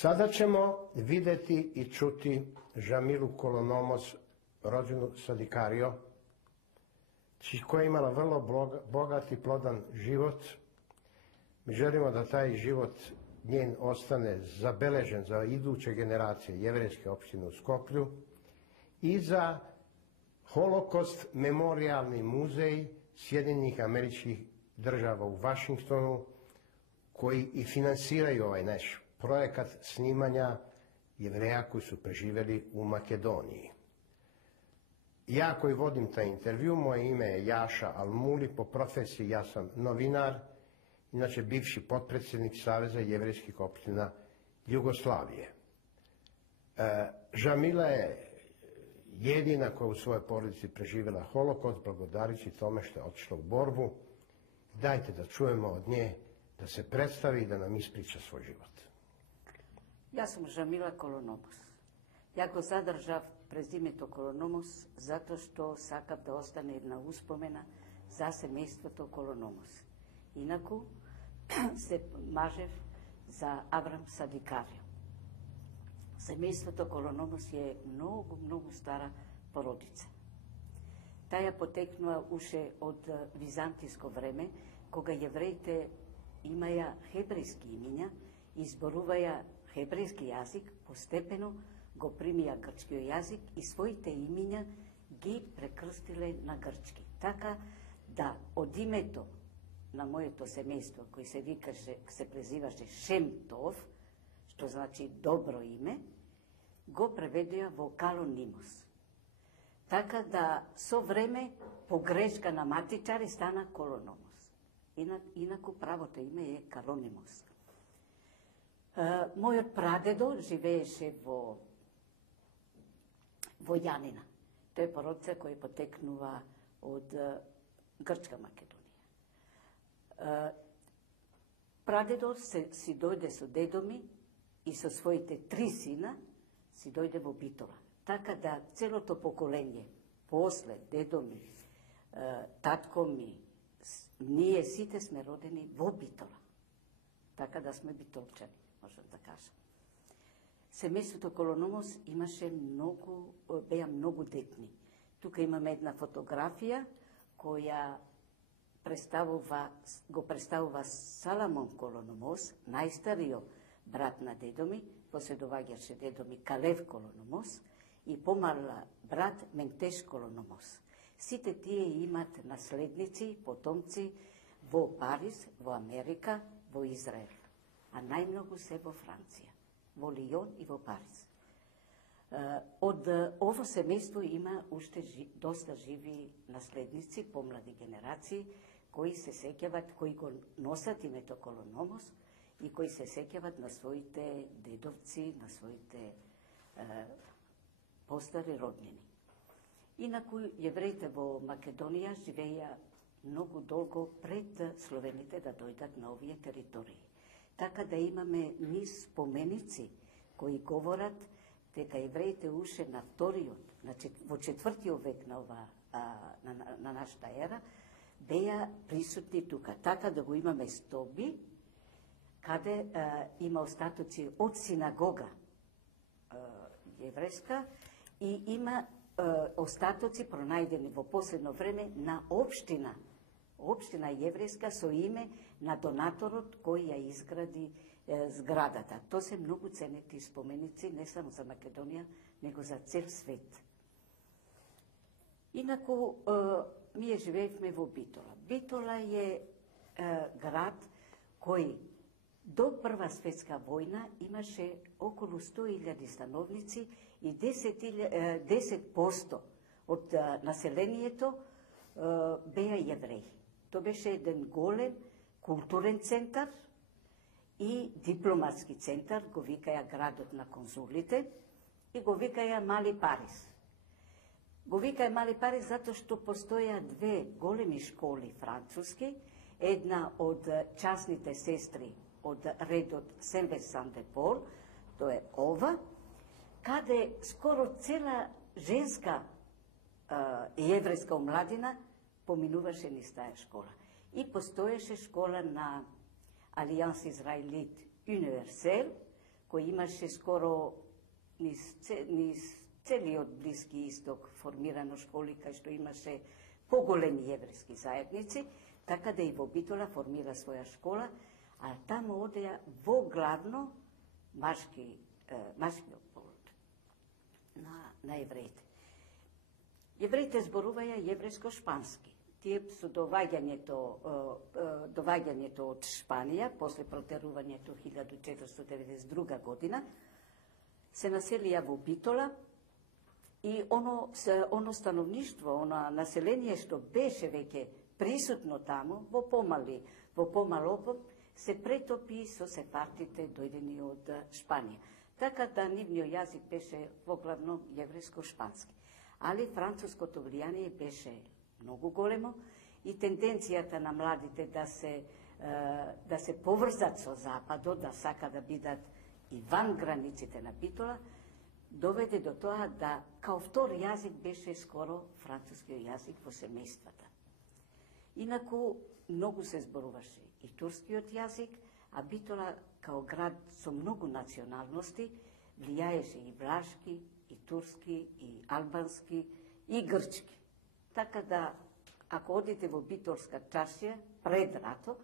Sada ćemo videti i čuti Žamilu Kolonomos, rođenu Sadikario, koja je imala vrlo bogat i plodan život. Mi želimo da taj život njen ostane zabeležen za iduće generacije jevrejske opštine u Skoplju i za Holokost memorialni muzej Sjedinjenih Američkih Država u Vašingtonu, koji i finansiraju ovaj naš projekat snimanja Jevreja koji su preživjeli u Makedoniji. Ja koji vodim taj intervju, moje ime je Jaša Almuli, po profesiji ja sam novinar, inače bivši potpredsjednik Saveza jevrejskih opština Jugoslavije. Žamila je jedina koja u svojoj porodici preživjela Holokaust, blagodarići tome što je otišla u borbu. Dajte da čujemo od nje, da se predstavi i da nam ispriča svoj život. Ja sam Žamila Kolonomos. Ja go zadržав prezimето Kolonomos zato što sakav da ostane jedna uspomena za семейството Kolonomos. Инаку се мажев за Аврам Садикарио. Семейството Kolonomos je mnogo stara porodica. Таја потекнува уше од византиско време, кога јевреите имаја хебрејски имиња, изборуваја хебрејски јазик, постепено го примија грчкиот јазик и своите имиња ги прекрстиле на грчки. Така да од името на моето семејство, кој се викаше, се презиваше Шемтов, што значи добро име, го преведија во Калонимос. Така да со време по грешка на матичари стана Колономос. Инаку правото име е Калонимос. Мојот прадедо живееше во Јанина. Тој е породица кој потекнува од Грчка Македонија. Прадедо си дојде со дедо ми и со своите 3 сина си дојде во Битола. Така да целото поколение, после дедо ми, татко ми, ние сите сме родени во Битола. Така да сме битолчани, можам да кажам. Семејството Kolonomos имаше беа многу детни. Тука имаме една фотографија која го представува Саламон Kolonomos, најстариот брат на дедо ми, после доаѓаше дедо ми Калев Kolonomos и помала брат Ментеш Kolonomos. Сите тие имат наследници, потомци во Париз, во Америка, во Израел, а најмногу се во Франција, во Лион и во Париз. Од ово семејство има уште доста живи наследници, помлади генерации, кои се сеќават, кои го носат името Kolonomos и кои се сеќават на своите дедовци, на своите постари роднини. Инаку јевреите во Македонија живеја многу долго пред словените да дојдат на овие територии. Така да имаме низ споменици кои говорат дека евреите уше на вториот, во 4 век на нашата ера, беа присутни тука. Така да го имаме стоби, каде има остатоци од синагога еврејска и има остатоци пронајдени во последно време на општина еврејска со име на донаторот кој ја изгради зградата. То се многу ценети споменици, не само за Македонија, него за цел свет. Инаку, ние живеевме во Битола. Битола е град кој до Прва светска војна имаше околу 100.000 становници и 10% од населението беа јевреи. То беше еден голем културен центар и дипломатски центар, го викаја градот на конзулите и го викаја Мали Париз. Го викаја Мали Париз затоа што постоја 2 големи школи француски, една од частните сестри од редот Сен-Венсан де Пол, тоа е ова, каде скоро цела женска и еврејска омладина поминуваше низ таа школа. И постоеше школа на Алијанс Израелит Универсел, кој имаше скоро низ целиот Блиски Исток формирано школи, кај што имаше поголеми еврејски заедници, така да и во Битола формира своја школа, а таму одеа во главно машкиот полот на евреите. Евреите зборуваја еврејско-шпански. Тие со доваѓањето од Шпанија, после протерувањето 1492 година, се населија во Битола и оно становништво, оно население што беше веќе присутно таму, во помал обом, се претопи со сепартите дојдени од Шпанија. Така да нивниот јазик беше поглавно еврејско-шпански. Али француското влијание беше многу големо и тенденцијата на младите да се поврзат со Западот, да сака да бидат и ван границите на Битола, доведе до тоа да као втор јазик беше скоро францускиот јазик во семејствата. Инаку многу се зборуваше и турскиот јазик, а Битола као град со многу националности влијаеше и влашки, и турски, и албански, и грчки. Така да, ако одите во Битолска чаршија пред рато,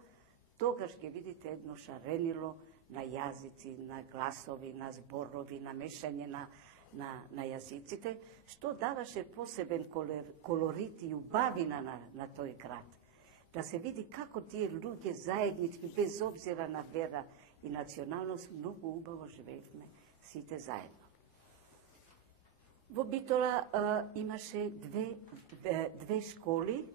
тогаш ќе видите едно шаренило на јазици, на гласови, на зборови, на мешање на јазиците, што даваше посебен колорит и убавина на тој град. Да се види како тие луѓе заеднички, без обзира на вера и националност, многу убаво живеевме сите заедно. Во Битола имаше две школи,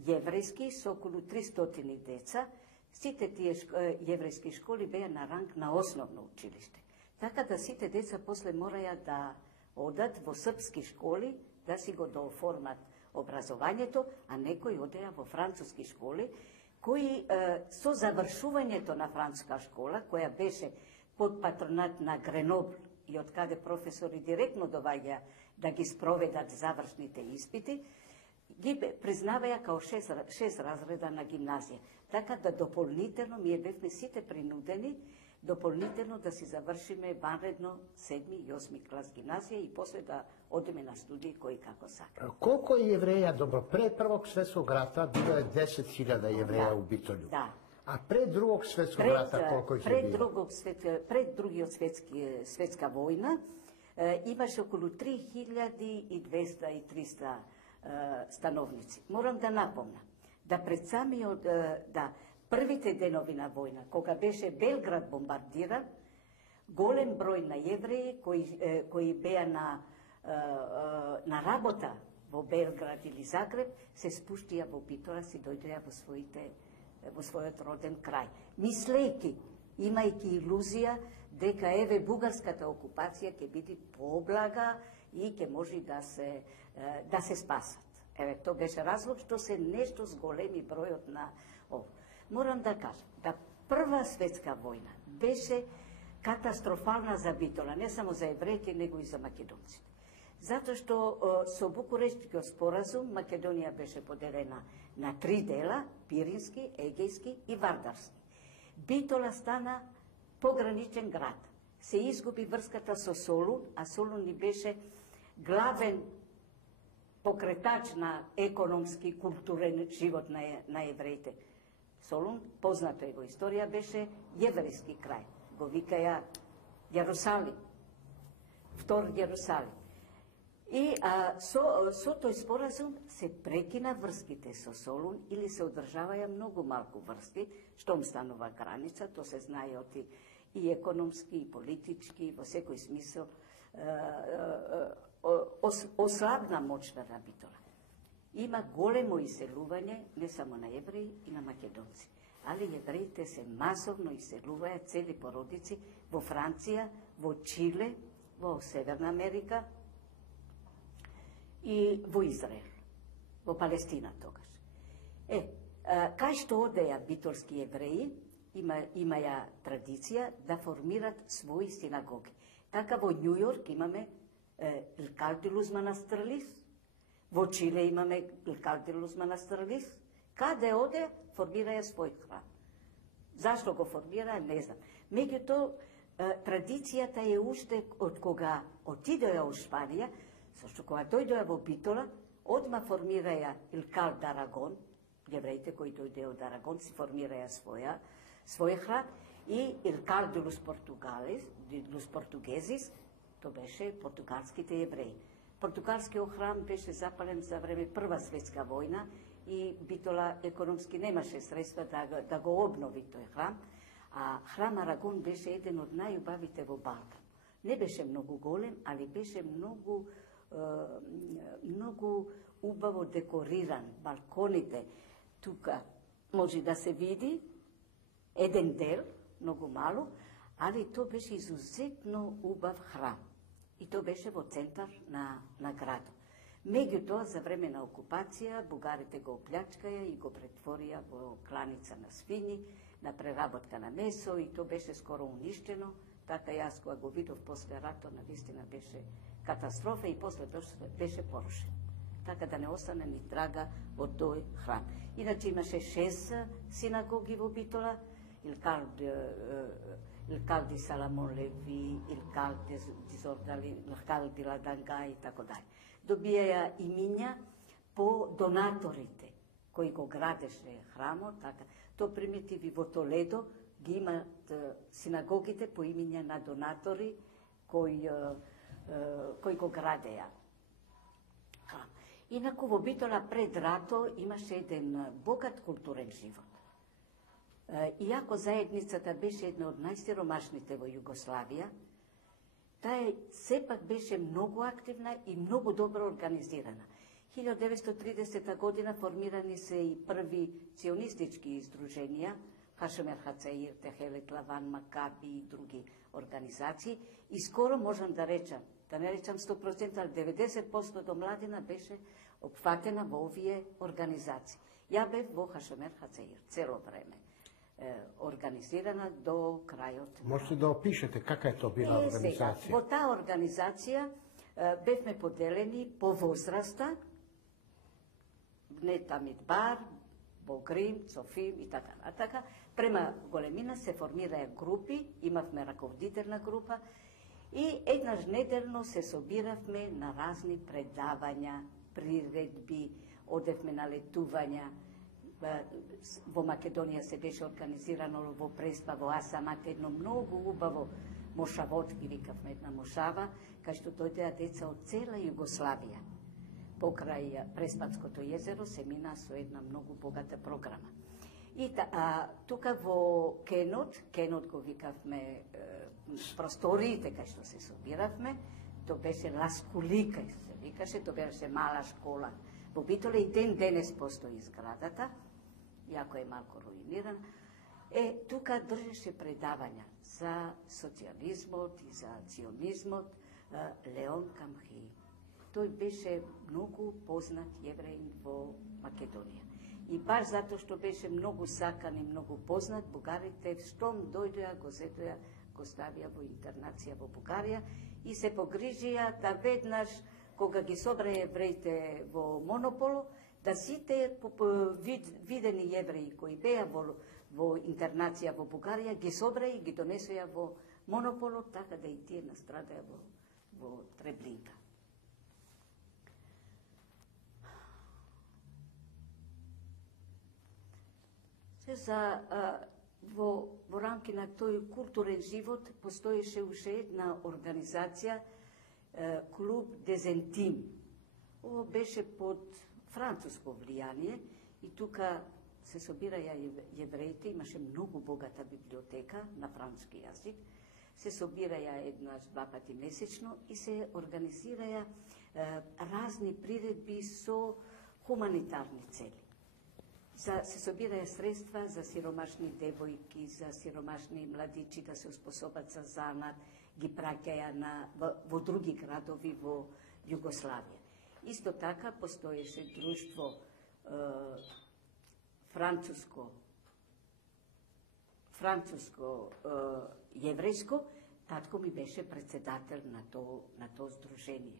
јеврејски, со околу 300 деца. Сите тие јеврејски школи беа на ранг на основно училиште. Така да сите деца после мораја да одат во српски школи, да си го дооформат образованието, а некои одеа во француски школи, кои со завршувањето на француска школа, која беше под патронат на Гренобл и од каде професори директно доваѓа да ги спроведат завршните испити, ги признаваја као 6 разреда на гимназија. Така да дополнително, ние бевме сите принудени дополнително да си завршиме ванредно 7 и 8 клас гимназија и после да одиме на студии кои како сака. Колко јевреја, добро, пред Првог светског рата било е 10.000 јевреја у Битолју. Да. А пред Другог светског рата колко ќе било? Пред Другиот светска војна имаше околу 3200 и 300 становници. Морам да напомнам да пред самиот првите денови на војна, кога беше Белград бомбардиран, голем број на јевреи кои беа на работа во Белград или Загреб се спуштија во Битола, си дојдеа во својот роден крај. Мислејки, имајќи илузија дека еве бугарската окупација ќе биде поблага и ќе може да се спасат. Еве, тоа беше разлог што се нешто зголеми бројот на ово. Морам да кажам да Прва светска војна беше катастрофална за Битола, не само за евреите, него и за македонците. Затоа што со Букурештскиот споразум Македонија беше поделена на 3 дела: Пирински, Егејски и Вардарски. Битола стана пограничен град. Се изгуби врската со Солун, а Солун ни беше главен покретач на економски, културен живот на евреите. Солун, познато е во историја, беше јеврејски крај. Го викаја Јерусалим, втор Јерусалим. И со тој споразум се прекина врските со Солун или се одржаваја многу малку врски, штом станува граница, то се знае и економски, и политички, во секој смисел ослабна моќта на Битола. Има големо иселување, не само на евреи, и на македонци. Али евреите се масовно иселуваја, цели породици, во Франција, во Чиле, во Северна Америка и во Израел, во Палестина тогаш. Кај што одеја битолски евреи, имаја традиција да формират своји синагоги. Така во Њу Јорк имаме Илкалдилус Манастрлис, во Чиле имаме Илкалдилус Манастрлис, каде оде формираја свој храм. Зашто го формираја, не знам. Меѓутоа, Традицијата е уште од кога отидоја во Шпанија, зашто кога дојдоја во Битола, одма формираја Илкал d'Арагон, јевреите кои дојдеа од Арагон си формираја свој храм, и Илкал de los Portugueses, то беше португалските јевреи. Португалскиот храм беше запален за време Прва светска војна и Битола економски немаше средства да го обнови тој храм, а храм Арагон беше еден од најубавите во Балкан. Не беше многу голем, али беше многу убаво декориран. Балконите тука може да се види еден дел, многу мало, али то беше изузетно убав храм. И то беше во центар на градот. Меѓутоа, за време на окупација, бугарите го оплячкаја и го претворија во кланица на свињи, на преработка на месо, и то беше скоро уништено. Така јас кога го видов после ратот, навистина беше катастрофа и после тоа беше порушен. Така да не остане ни трага од тој храм. Иначе имаше 6 синагоги во Битола, Илкал ди Саламон Леви, Илкал ди Ладанга и така дај. Добијаја имиња по донаторите кои го градеше храмот, така. То примитиви во Толедо ги имат синагогите по имиња на донатори кои го градеа храм. Инаку во Битола пред рато имаше еден богат културен живот. Иако заедницата беше една од најсиромашните во Југославија, таа сепак беше многу активна и многу добро организирана. 1930 година формирани се и први ционистички издруженија, Хашемер Хацаир, Техелет Лаван, Макаби и други организации, и скоро можам да речам, да не речам 100%, али 90% до младина беше опфатена во овие организации. Ја бев во Хашемер Хацаир цело време, организирана до крајот. Можете да опишете кака е то била организација? Во таа организација бевме поделени по возраста, Нета Мидбар, Богрим, Софим и така натака. Према големина се формираја групи, имавме раководителна група и еднаш неделно се собиравме на разни предавања, приредби, одевме на летувања. Во Македонија се беше организирано во Преспа, во Асамат, едно многу убаво мошавот, ги викавме една мошава, кај што дојдеа деца од цела Југославија. Покрај Преспатското езеро се мина со една многу богата програма. И тука во Кенот го викавме просториите кај што се собиравме, то беше Ласкулика, се викаше, то беше мала школа. Во Битола и ден денес постои зградата, иако е малку руинирана. Тука држеше предавања за социјализмот и за ционизмот Леон Камхи. Тој беше многу познат јевреин во Македонија. И баш затоа што беше многу сакан и многу познат, бугарите штом дојдоа, го зетоа, го ставија во интернација во Бугарија и се погрижија да веднаш, кога ги собра јевреите во Монополо, да сите видени јевреи кои беа во интернација во Бугарија, ги собра и ги донесоја во Монополо, така да и тие настрадаја во Треблинка. Во рамки на тој културен живот постоеше уште една организација, Клуб Дезентим. Ово беше под француско влијание и тука се собираја јевреите, имаше многу богата библиотека на француски јазик, се собираја еднаш-два пати месечно и се организираја разни приредби со хуманитарни цели. Се собираја средства за сиромашни девојки, за сиромашни младичи да се успособат за занат, ги праќаја во други градови во Југославија. Исто така постоеше друштво француско-јеврејско, татко ми беше председател на то здружение.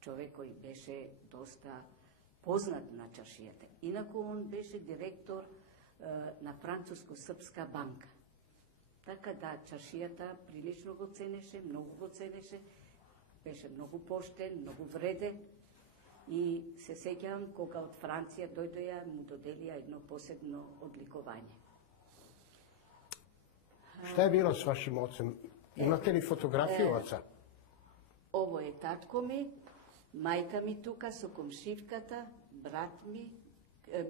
Човек кој беше доста познат на чаршијата. Инаку он беше директор на Француско-српска банка. Така да, чаршијата прилично го ценеше, многу го ценеше, беше многу поштен, многу вреден и се сеќавам кога од Франција дојдоја му доделија едно посебно одликување. Šta je bilo s vašim ocem? Imate li fotografiju oca? Ово е татко ми, мајка ми тука со комшивката, брат ми,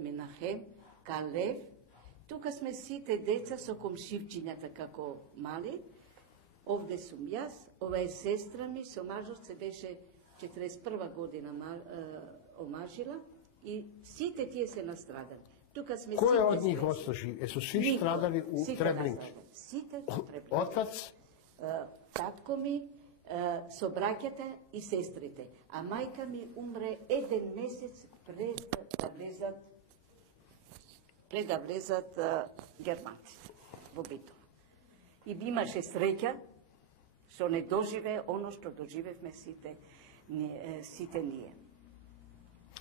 Менахем, Калев. Тука сме сите деца со комшивчињата како мали. Овде сум јас, ова е сестра ми, со мажот се беше 41 година омажила и сите тие се настрадали. Тука сме Ko je сите od njih сестри. ostao živ? Jesu svi Niko. stradali u Сите Treblinci? настрадали. Сите у Treblinci. Otac? Татко ми со браќата и сестрите, а мајка ми умре еден месец пред да влезат германците во Битола. И би имаше среќа што не доживе оно што доживевме сите ние.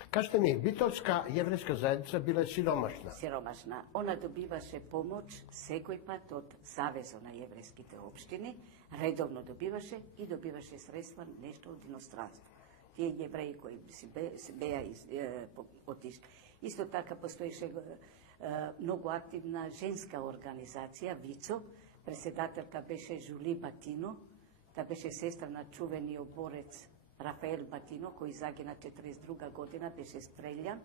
Kažete mi, Bitolska jevrejska zajednica bila je siromašna. Сиромашна. Она добиваше помош секој пат од Савезот на јеврејските општини, редовно добиваше и добиваше средства нешто од иностранство. Тие јевреи кои се беа отишли. Исто така постоеше многу активна женска организација, ВИЦО, председателка беше Жули Батино, та беше сестра на чувениот борец Рафаел Батино, кој загина 42 година, беше стрељан.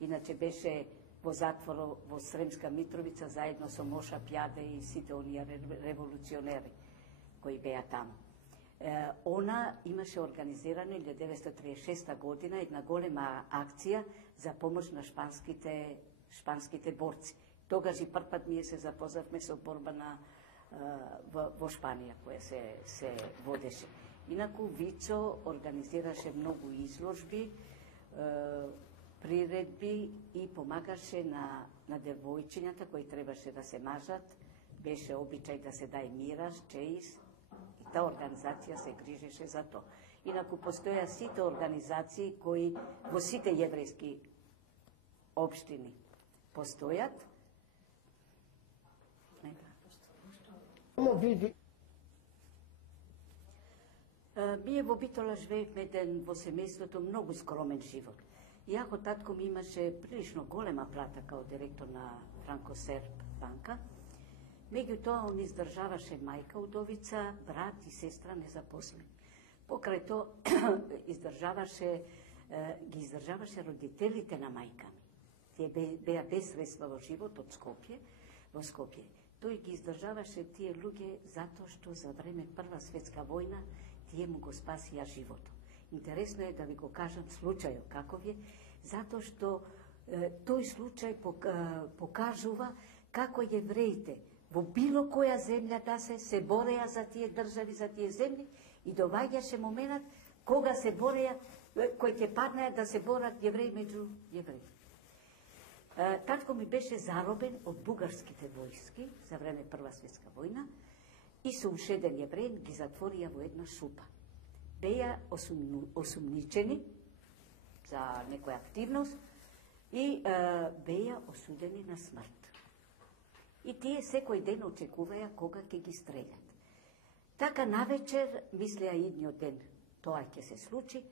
Иначе беше во затвор во Сремска Митровица заедно со Моша Пјаде и сите оние револуционери кои беа таму. Она имаше организирано 1936 година една голема акција за помош на шпанските борци. Тогаш и првпат ние се запознавме со борба во Шпанија, која се водеше. Инаку ВИЦО организираше многу изложби, приредби и помагаше на девојчињата кои требаше да се мажат. Беше обичај да се дај мираж, чеис и таа организација се грижеше за тоа. Инаку постоја сите организации кои во сите јеврејски општини постојат. Ние во Битола живеевме еден во семејството многу скромен живот. Иако татко ми имаше прилично голема плата као директор на Франко Серб банка, меѓутоа он издржаваше мајка удовица, брат и сестра незапослени. Покрај тоа ги издржаваше родителите на мајка ми. Тие беа без средства во живот од Скопје, во Скопје. Тој ги издржаваше тие луѓе затоа што за време Прва светска војна тие му го спасија животот. Интересно е да ви го кажам случајот каков е, затоа што тој случај покажува како јевреите во било која земја да се бореа за тие држави, за тие земји и доваѓаше моментот кога се бореа, кој ќе паднеа да се борат јевреи меѓу јевреи. Татко ми беше заробен од бугарските војски за време Прва светска војна и со уште еден јевреин ги затворија во една шупа. Беа осумничени за некоја активност и беа осудени на смрт. И тие секој ден очекуваја кога ќе ги стрелят. Така навечер, мислеа идниот ден, тоа ќе се случи,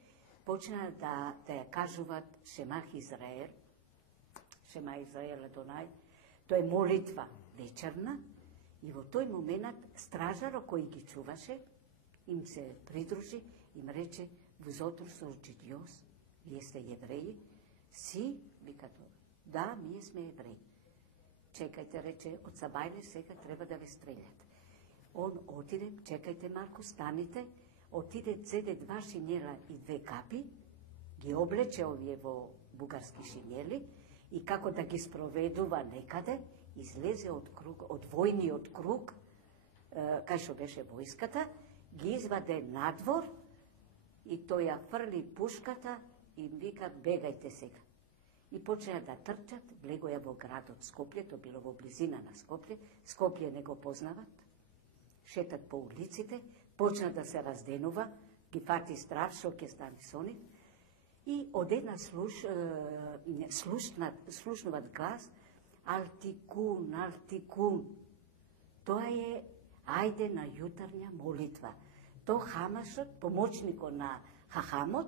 почнаа да ја кажуваат Шемах Израел, Шема Израел Адонај, тоа е молитва вечерна, и во тој момент стражаро кој ги чуваше, им се придружи, им рече, вузотор со Джидиос, вие сте јевреи? Си, вика тоа, да, ние сме јевреи. Чекајте, рече, од Сабајле сега треба да ве стрелят. Он отиде, чекајте малку, станите, отиде, зеде 2 шинела и 2 капи, ги облече овие во бугарски шинели и како да ги спроведува некаде, излезе од војниот круг, кај што беше војската, ги изваде надвор и тој ја фрли пушката и им вика, бегајте сега. И почеа да трчат, влегоја во градот Скопје, то било во близина на Скопје, Скопје не го познават, шетат по улиците, почна да се разденува, ги фати страв, шо ќе стане со нив, и од една слушнуват глас, Алтикун, Алтикун. Тоа е ајде на јутарња молитва. То хамашот, помочникот на хахамот,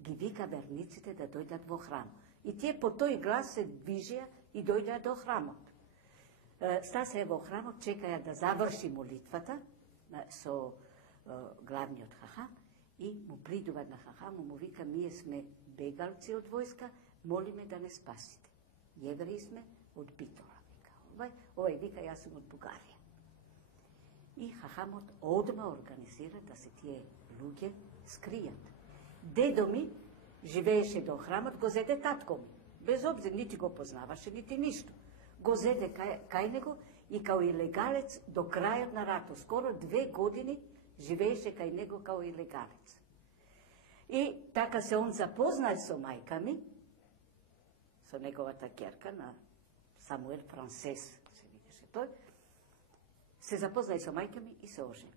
ги вика верниците да дојдат во храм. И тие по тој глас се движија и дојдеа до храмот. Стасеја во храмот, чекаја да заврши молитвата со главниот хахам и му придуваат на хахам, му вика, ние сме бегалци од војска, молиме да не спасите. Јевреи сме од Битола, вика. Овај вика, јас сум од Бугарија. И хахамот одма организира да се тие луѓе скријат. Дедо ми живееше до храмот, го зеде татко ми. Без обзир, нити го познаваше, нити ништо. Го зеде кај него и као илегалец до крајот на рато. Скоро 2 години живееше кај него као илегалец. И така се он запознал со мајка ми, со неговата ќерка на Самуел Франсес, се викаше тој, се запознај со мајка ми и се ожени.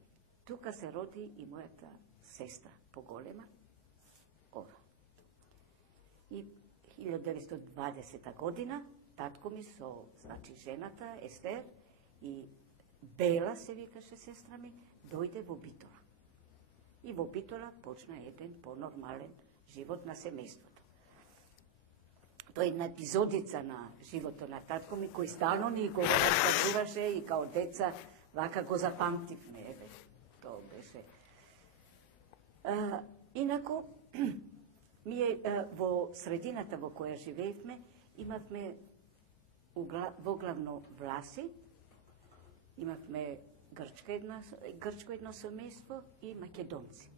Тука се роди и мојата сестра поголема, ова. И 1920 година, татко ми со, значи, жената, Естер, и Бела, се викаше сестра ми, дојде во Битола. И во Битола почна еден понормален живот на семејството. Тоа е една епизодица на живото на татко ми, кој стално ни го раскажуваше и као деца, вака го запамтивме, еве, тоа беше. Инаку, ние во средината во која живеевме, имавме воглавно власи, имавме грчко едно семејство и македонци.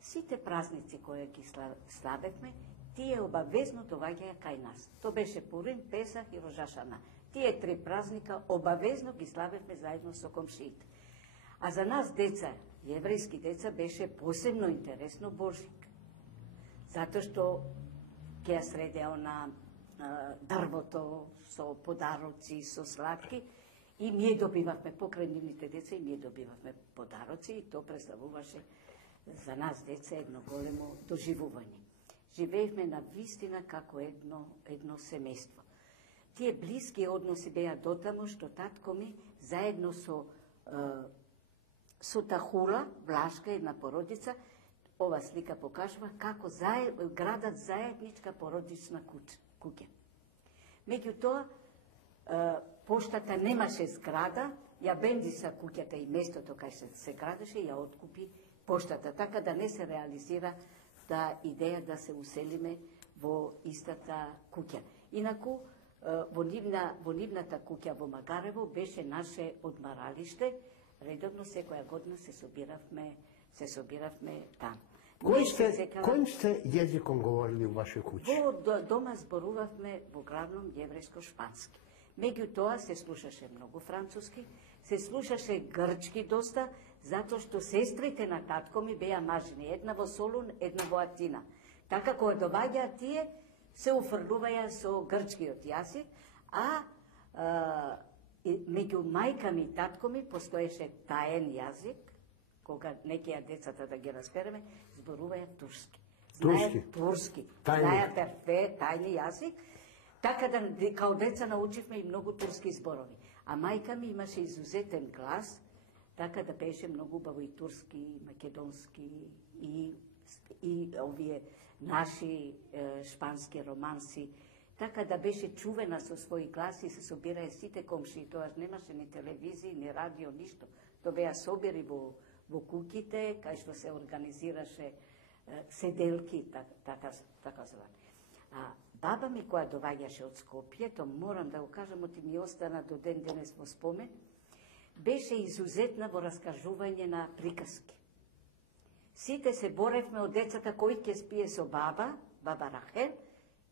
Сите празници кои ги славевме, тие обавезно доаѓаја кај нас. То беше Пурим, Песах и Рожашана. Тие 3 празника обавезно ги славевме заедно со комшиите. А за нас деца, јеврејски деца, беше посебно интересно Божик. Затоа што ќе ја средеа на дрвото со подароци, со сладки, и ние добивавме, покрај нивните деца, и ние добивавме подароци, и то представуваше за нас деца едно големо доживување. Живеевме на вистина како едно семејство. Тие блиски односи беа дотаму што татко ми заедно со Тахула, влашка, една породица, ова слика покажува како градат заедничка породична куќа. Меѓутоа, поштата немаше зграда, ја бендиса куќата и местото кај се градеше, ја откупи поштата, така да не се реализира идеја да се уселиме во истата куќа. Инаку, во нивната куќа во Магарево беше наше одмаралиште, редовно секоја година се собиравме там. Којим сте језиком говорили у вашој куќи? Во дома зборувавме во главном јеврејско-шпански. Меѓутоа се слушаше многу француски, се слушаше грчки доста, затоа што сестрите на татко ми беа мажни, една во Солун, една во Атина. Така кога доаѓаа тие, се уфрлуваја со грчкиот јазик, а меѓу мајка ми и татко ми постоеше таен јазик, кога некија децата да ги разбереме, зборуваја турски. Турски. Знаја тајни јазик, така да као деца научивме и многу турски зборови. А мајка ми имаше изузетен глас, така да беше многу убаво и турски, и македонски, и овие наши шпански романси, така да беше чувена со своји гласи и се собирае сите комши. Тоа немаше ни телевизија, ни радио, ништо. Тоа беа собери во куќите, кај што се организираше седелки, така звани. А баба ми која доаѓаше од Скопје, то морам да го кажам, оти ми остана до ден денес во спомен, беше изузетна во раскажување на приказки. Сите се боревме од децата кој ќе спие со баба Рахел,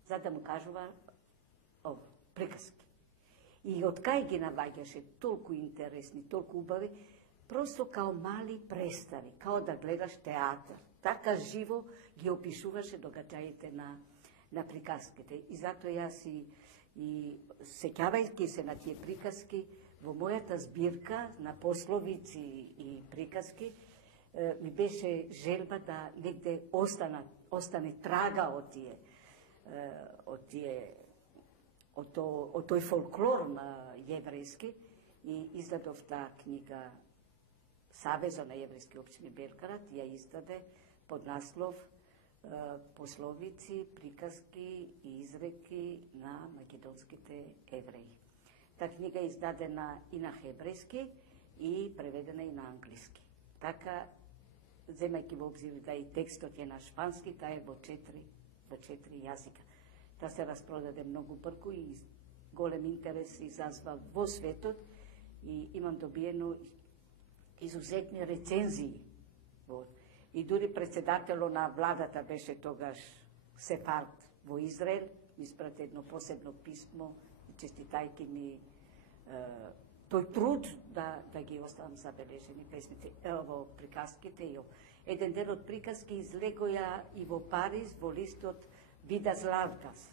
за да му кажува приказки. И од кај ги наваѓаше толку интересни, толку убави, просто као мали представи, као да гледаш театар. Така живо ги опишуваше догаѓаите на приказките. И затоа јас и сеќавајќи се на тие приказки, во мојата збирка на пословици и приказки, ми беше желба да негде остане трага од тој фолклор јеврејски, i izdadov ta knjiga Saveza na jevrijske općine Belgrad, ja izdade pod naslov Poslovici, prikaski i izreki na makedonskite evreji. Ta knjiga je izdadena i na hebrejski i prevedena i na anglijski. Така, вземайки во обзир да и текстот е на шпански, таа е во четири јазика. Та се распродаде многу брзо и голем интерес изазва во светот и имам добиено изузетни рецензии. И дури председателот на владата беше тогаш сефард во Израел, ми испрати едно посебно писмо, честитајки ми тој труд да ги оставам забележени песмите, во приказките. Еден дел од приказки излегоја и во Париз, во листот Видас Лавкас,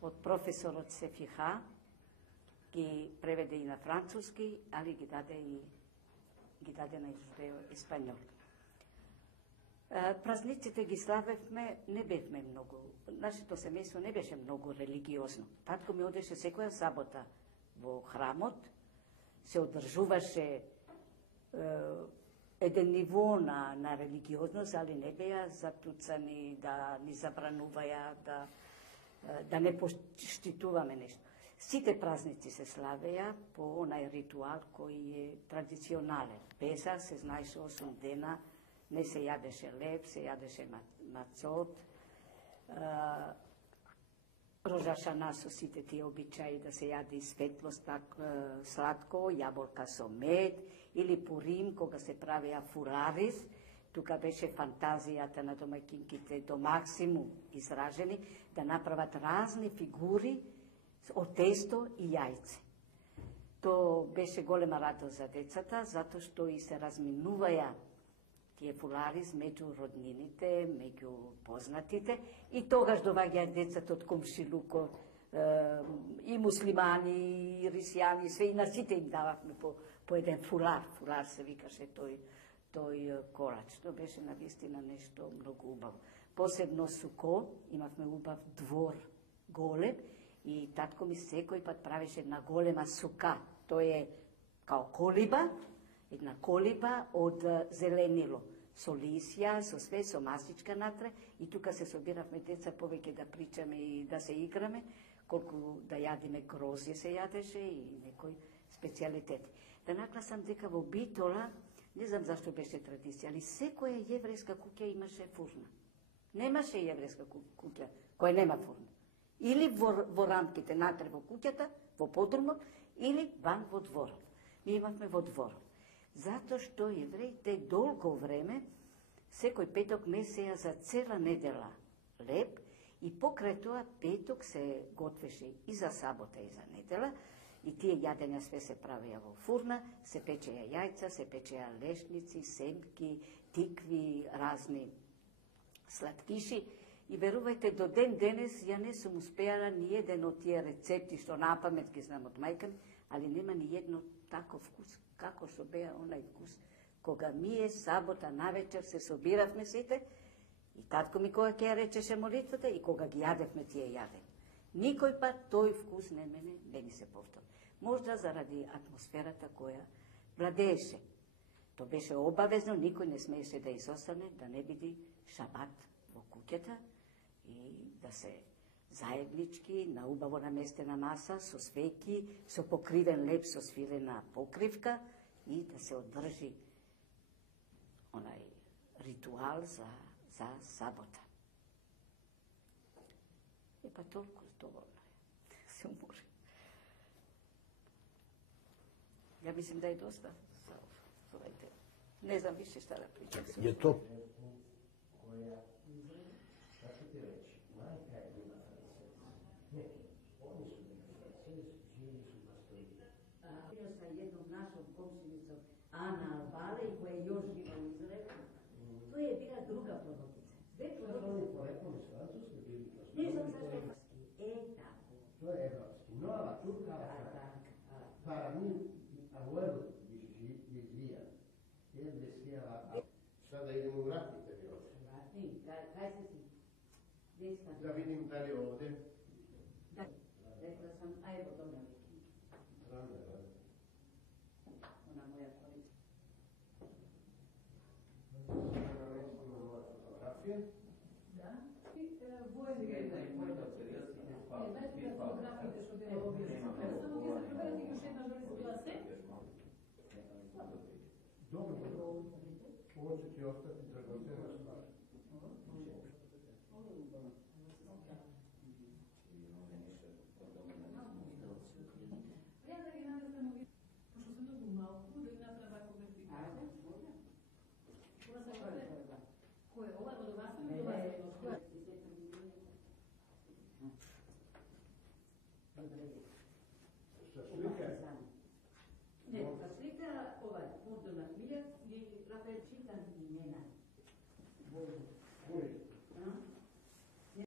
од професорот Сефиха, ги преведе и на француски, али ги даде на испанјол. Празниците ги славевме, не бевме многу. Нашето семејство не беше многу религиозно. Татко ми одеше секоја сабота во храмот, се одржуваше еден ниво на религиозност, али не беа затуцани да ни забрануваја, да не поштитуваме нешто. Сите празници се славеја по онај ритуал кој е традиционален. Песах се знаеше 8 дена, не се јадеше леб, се јадеше мацот, Рожашана со сите тие обичаи да се јаде светло сладко, јаболка со мед, или Пурим, кога се правеа фурарис, тука беше фантазијата на домаќинките до максимум изражени, да направат разни фигури од тесто и јајце. То беше голема радост за децата, затоа што и се разминуваја тие фуларис меѓу роднините, меѓу познатите, и тогаш доваѓаат децата од комшилукот, и муслимани, и рисјани, све, и на сите им дававме по еден фулар. Фулар се викаше тој колач. То беше навистина нешто многу убаво. Посебно суко, имавме убав двор голем, и татко ми секој пат правеше една голема сука. Тој е као колиба, една колиба од зеленило, со лисја, со све, со масичка натре, и тука се собиравме деца повеќе да причаме и да се играме, колку да јадиме грозје се јадеше и некои специјалитети. Да нагласам дека во Битола, не знам зашто беше традиција, али секоја јеврејска куќа имаше фурна. Немаше јеврејска куќа која нема фурна. Или во рамките натре во куќата, во подрумот, или ван во дворот. Ми имавме во дворот. Затоа што евреите долго време, секој петок месеја за цела недела леб, и покрај тоа петок се готвеше и за сабота и за недела, и тие јадења све се правеја во фурна, се печеја јајца, се печеја лешници, семки, тикви, разни сладкиши. И верувајте, до ден денес ја не сум успеала ни еден од тие рецепти што напамет ги знам од мајка ми, али нема ни едно таков вкус, како што беа онај вкус. Кога ние сабота навечер се собиравме сите, и татко ми кога ќе ја речеше молитвата, и кога ги јадевме тие јадења. Никој пат тој вкус не ми се повтори. Можда заради атмосферата која владееше. То беше обавезно, никој не смееше да изостане, да не биде шабат во куќата и да се заеднички, на убаво наместена маса, со свеќи, со покривен леб, со свилена покривка, и да се одржи онај ритуал за сабота. Па толку доволно е. Се умори. Ја мислим да е доста за овај дел. Не знам више шта да причам. Е то Ана Албале, која е још жива у Израелу, тој е била друга пророкица. Две пророкица. Не знам зашто е тако. Тоа е европски. Но ала турка para mí, abuelo, dizia, ele descia lá. Sada idemo u ratni period. Ratni, kaj se si? Da vidim da li je ovde. Da, rekla sam, a evo dobro neki. fotografije. Da. Dajte da fotografijte što bi ovo bilo. Samo vi se preberete još jedna želi se glase. Dobro, ovo će ti ostati dragocena stvar. Ja da ih nastavimo, pošto sam mnogo malku, da ih napravim ovako vertikalno. Ko je ova vodovastavna ili vodovastavna? Sa